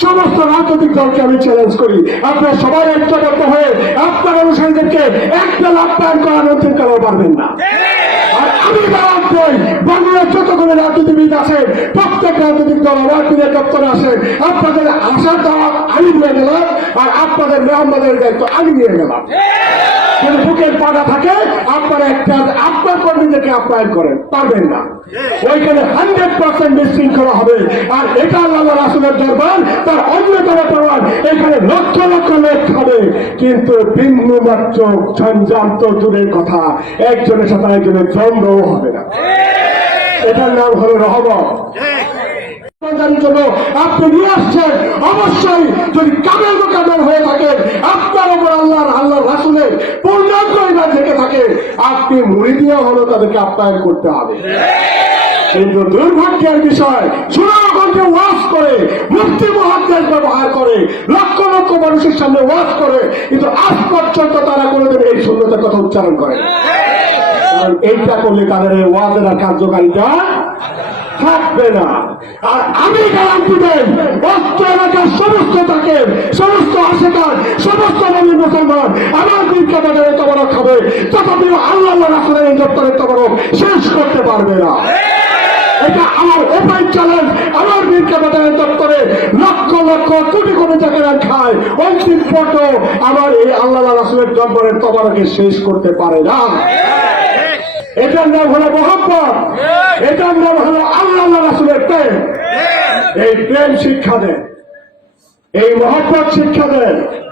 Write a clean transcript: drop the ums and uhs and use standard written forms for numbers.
সমস্ত রাজনৈতিক দলকে আমি চ্যালেঞ্জ করি, আপনারা সবাই ঐক্যবদ্ধ হয়ে আপনার অনুসারীদেরকে একটা আপ্যায়ন করানোর কেন পারবেন না। আর আমি বাদ বই বাংলার যতগুলো রাজনীতিবিদ আছেন প্রত্যেক রাজনৈতিক দল আমার পীরের দপ্তরে আসেন, আপনাদের আসার দেওয়া আমি নিয়ে গেলাম আর আপনাদের মেহমানদের দায়িত্ব আমি নিয়ে গেলাম। যদি বুকের পাড়া থাকে আপনারা একটা আপনার কর্মীদেরকে আপ্যায়ন করেন, পারবেন না। ওইখানে 100% বিশৃঙ্খলা হবে। আর এটা আল্লাহ রাসূলের দরবার, তার অন্যতম প্রমাণ। এখানে লক্ষ লক্ষ লোক খাবে, কিন্তু বিন্দু মাত্র ঝঞ্ঝাম তো দূরের কথা, একজনের সাথে একজনের দ্বন্দ্বও হবে না। এটার নাম হলো রহমত। আপনি নিয়ে আসছেন, অবশ্যই যদি কামেল মোকামেল হয়ে থাকেন, আপনার উপর আল্লাহ রাসূলের পূর্ণাঙ্গ ইমান থেকে থাকে, আপনি মুড়ি দিয়ে হলো তাদেরকে আপ্যায়ন করতে হবে। কিন্তু দুর্ভাগ্যের বিষয়, সুনামগঞ্জে ওয়াজ করে, মুফতি মুহাদ্দিস ব্যবহার করে, লক্ষ লক্ষ মানুষের সামনে ওয়াজ করে, কিন্তু আজ পর্যন্ত তারা কোনোদিন এই শূন্যতার কথা উচ্চারণ করে। কারণ এইটা করলে তাদের এই ওয়াজের আর কার্যকারিতা থাকবে না। আর আমি গ্যারান্টি দেন, অস্ত্র এলাকার সমস্ত তাকের, সমস্ত আশেকার, সমস্ত নবী মুসলমান আমার দিনকে বাজারে তবরক খাবে, তথাপি আল্লাহ রাসূলের এই দপ্তরের তবরক শেষ করতে পারবে না। এটা আমার ওপেন চ্যালেঞ্জ। আমার বীরকে বাজারের দপ্তরে লক্ষ লক্ষ কোটি কোটি টাকা খায়, অন্তিম পর্যন্ত আমার এই আল্লাহ রাসূলের দরবারের তবরকে শেষ করতে পারে না। এটার নাম হলো মহব্বত, এটার নাম হলো আল্লাহ রাসূলের প্রেম। এই প্রেম শিক্ষা দেন, এই মহব্বত শিক্ষা দেন।